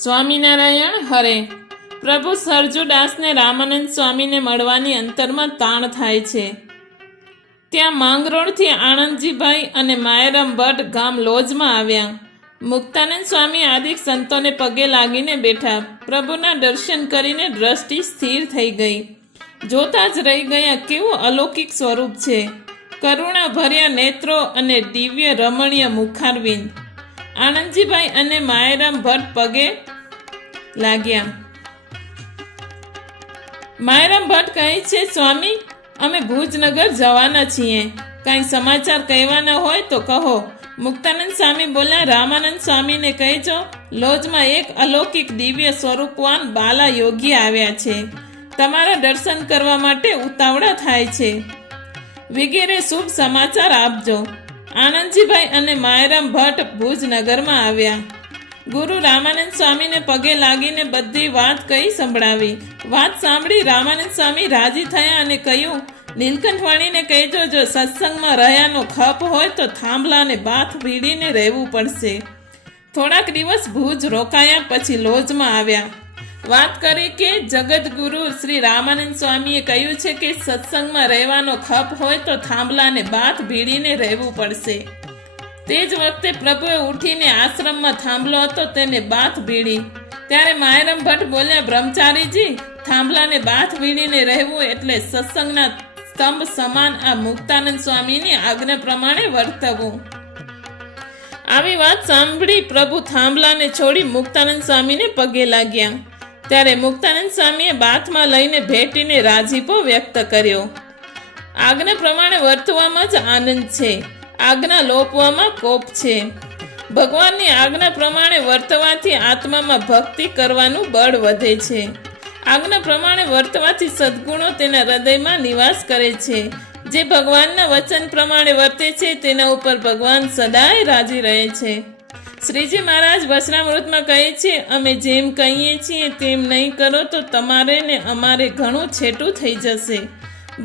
સ્વામિનારાયણ હરે. પ્રભુ સરજુદાસને રામાનંદ સ્વામીને મળવાની અંતરમાં તાણ થાય છે. ત્યાં માંગરોળથી આણંદજીભાઈ અને માયરામ ભટ્ટ ગામ લોજમાં આવ્યા. મુક્તાનંદ સ્વામી આદિક સંતોને પગે લાગીને બેઠા. પ્રભુના દર્શન કરીને દ્રષ્ટિ સ્થિર થઈ ગઈ. જોતા જ રહી ગયા, કેવું અલૌકિક સ્વરૂપ છે! કરુણા ભર્યા નેત્રો અને દિવ્ય રમણીય મુખારવિંદ. આનંદજીભાઈ અને માયરામ ભટ્ટ પગે લાગ્યા. માયરામ ભટ્ટ કહે છે, સ્વામી, અમે ભુજનગર જવાના છીએ. કાંઈ સમાચાર કહેવાના હોય તો કહો. મુક્તાનંદ સ્વામી બોલ્યા, રામાનંદ સ્વામીને કહેજો, લોજમાં એક અલૌકિક દિવ્ય સ્વરૂપવાન બાલા યોગી આવ્યા છે. તમારા દર્શન કરવા માટે ઉતાવળા થાય છે. વગેરે શુભ સમાચાર આપજો. આનંદજીભાઈ અને માયરામ ભટ્ટ ભુજનગરમાં આવ્યા. ગુરુ રામાનંદ સ્વામીને પગે લાગીને બધી વાત કહી સંભળાવી. વાત સાંભળી રામાનંદ સ્વામી રાજી થયા અને કહ્યું, નીલકંઠવાણીને કહેજો, જો સત્સંગમાં રહ્યાનો ખપ હોય તો થાંભલાને બાથ ભીડીને રહેવું પડશે. થોડાક દિવસ ભુજ રોકાયા, પછી લોજમાં આવ્યા. વાત કરી કે જગતગુરુ શ્રી રામાનંદ સ્વામીએ કહ્યું છે કે સત્સંગમાં રહેવાનો ખપ હોય તો થાંભલાને બાથ ભીડીને રહેવું પડશે. તે જ વખતે પ્રભુએ ઉઠીને આશ્રમમાં થાંભલો હતો તેને બાથ ભીડી. ત્યારે માયરામ ભટ્ટ બોલ્યા, બ્રહ્મચારીજી, થાંભલાને બાથ ભીડીને રહેવું એટલે સત્સંગના સ્તંભ સમાન આ મુક્તાનંદ સ્વામીની આજ્ઞા પ્રમાણે વર્તવું. આવી વાત સાંભળી પ્રભુ થાંભલાને છોડી મુક્તાનંદ સ્વામીને પગે લાગ્યા. ત્યારે મુક્તાનંદ સ્વામીએ બાથમાં લઈને ભેટીને રાજીપો વ્યક્ત કર્યો. આજ્ઞા પ્રમાણે વર્તવામાં જ આનંદ છે, આજ્ઞા લોપવામાં કોપ છે. ભગવાનની આજ્ઞા પ્રમાણે વર્તવાથી આત્મામાં ભક્તિ કરવાનું બળ વધે છે. આજ્ઞા પ્રમાણે વર્તવાથી સદ્ગુણો તેના હૃદયમાં નિવાસ કરે છે. જે ભગવાનના વચન પ્રમાણે વર્તે છે તેના ઉપર ભગવાન સદાય રાજી રહે છે. શ્રીજી મહારાજ વચનામૃતમાં કહે છે, અમે જેમ કહીએ છીએ તેમ નહીં કરો તો તમારે ને અમારે ઘણું છેટું થઈ જશે.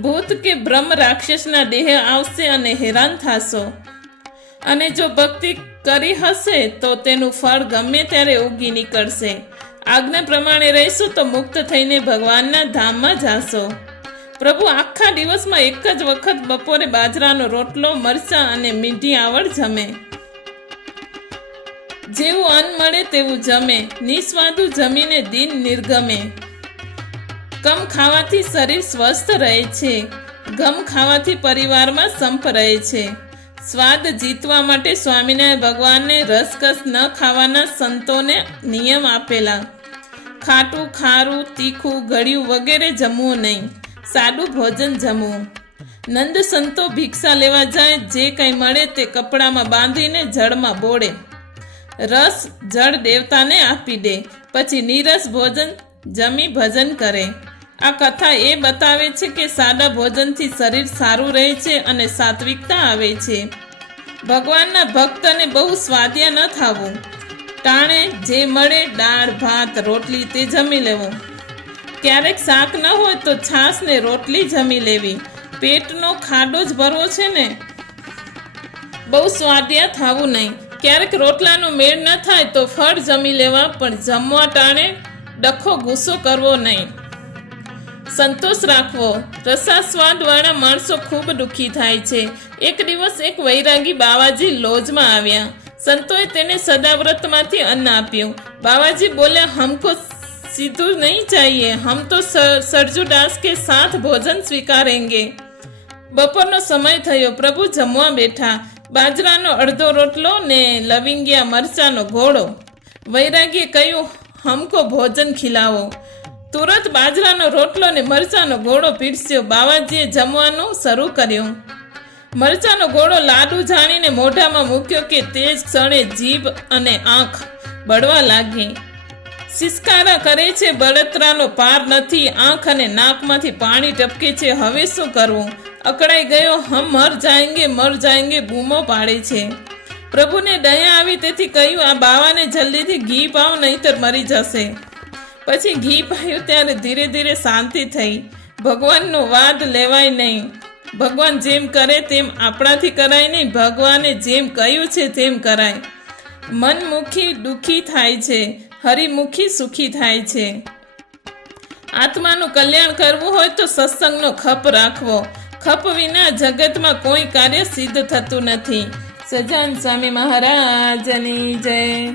ભૂત કે બ્રહ્મ રાક્ષસના દેહ આવશે અને હેરાન થશો. અને જો ભક્તિ કરી હશે તો તેનું ફળ ગમે ત્યારે ઉગી નીકળશે. આજ્ઞા પ્રમાણે રહીશું તો મુક્ત થઈને ભગવાનના ધામમાં જાશો. પ્રભુ આખા દિવસમાં એક જ વખત બપોરે બાજરાનો રોટલો, મરચાં અને મીઠી આવડ જમે. જેવું અન્ન મળે તેવું જમે. નિસ્વાદુ જમીને દિન નિર્ગમે. કમ ખાવાથી શરીર સ્વસ્થ રહે છે. ગમ ખાવાથી પરિવારમાં સંપ રહે છે. સ્વાદ જીતવા માટે સ્વામિનારાયણ ભગવાનને રસકસ ન ખાવાના સંતોને નિયમ આપેલા. ખાટું, ખારું, તીખું, ગળ્યું વગેરે જમવું નહીં. સાદું ભોજન જમવું. નંદ સંતો ભિક્ષા લેવા જાય, જે કંઈ મળે તે કપડામાં બાંધીને જળમાં બોળે. રસ જળ દેવતાને આપી દે. પછી નીરસ ભોજન જમી ભજન કરે. આ કથા એ બતાવે છે કે સાદા ભોજનથી શરીર સારું રહે છે અને સાત્વિકતા આવે છે. ભગવાનના ભક્તને બહુ સ્વાદિયા ન થવું. ટાણે જે મળે દાળ, ભાત, રોટલી તે જમી લેવું. ક્યારેક શાક ન હોય તો છાશ ને રોટલી જમી લેવી. પેટનો ખાડો જ ભરવો છે ને, બહુ સ્વાદિયા થવું નહીં. ક્યારેક રોટલાનો મેળ ન થાય તો ફળ જમી લેવા, પણ જમવા ટાણે ડખો ગુસ્સો કરવો નહીં. સંતોષ રાખવો. રસાસ્વાદવાળા માણસો ખૂબ દુઃખી થાય છે. એક દિવસ એક વૈરાગી બાવાજી લોજમાં આવ્યા. સંતોએ તેને સદાવ્રતમાંથી અન્ન આપ્યું. બાવાજી બોલ્યા, હમકો સીધું નહીં चाहिए, હમ તો સરજુદાસ કે સાથ ભોજન સ્વીકારેંગે. બપોરનો સમય થયો. પ્રભુ જમવા બેઠા. બાજરાનો અડધો રોટલો ને લવિંગિયા મરચાનો ઘોડો. વૈરાગીએ કહ્યું, હમકો ભોજન ખિલાવો. તુરંત બાજરાનો રોટલો ને મરચાનો ઘોડો પીરસ્યો. બાવાજીએ જમવાનું શરૂ કર્યું. મરચાનો ઘોડો લાડુ જાણીને મોઢામાં મૂક્યો કે તે જ ક્ષણે જીભ અને આંખ બળવા લાગી. સિસકારા કરે છે, બળતરાનો પાર નથી. આંખ અને નાકમાંથી પાણી ટપકે છે. હવે શું કરવું? અકળાઈ ગયો. હમ મર જાયંગે બૂમો પાડે છે. પ્રભુને દયા આવી તેથી કહ્યું, આ બાવાને જલ્દીથી ઘી પાવ, નહીંતર મરી જશે. પછી ઘી પાયું ત્યારે ધીરે ધીરે શાંતિ થઈ. ભગવાનનો વાદ લેવાય નહીં. ભગવાન જેમ કરે તેમ આપણાથી કરાય નહીં. ભગવાને જેમ કહ્યું છે તેમ કરાય. મનમુખી દુઃખી થાય છે. હરિમુખી સુખી થાય છે. આત્માનું કલ્યાણ કરવું હોય તો સત્સંગનો ખપ રાખવો. ખપ વિના જગતમાં કોઈ કાર્ય સિદ્ધ થતું નથી. સહજાનંદ સ્વામી મહારાજની જય.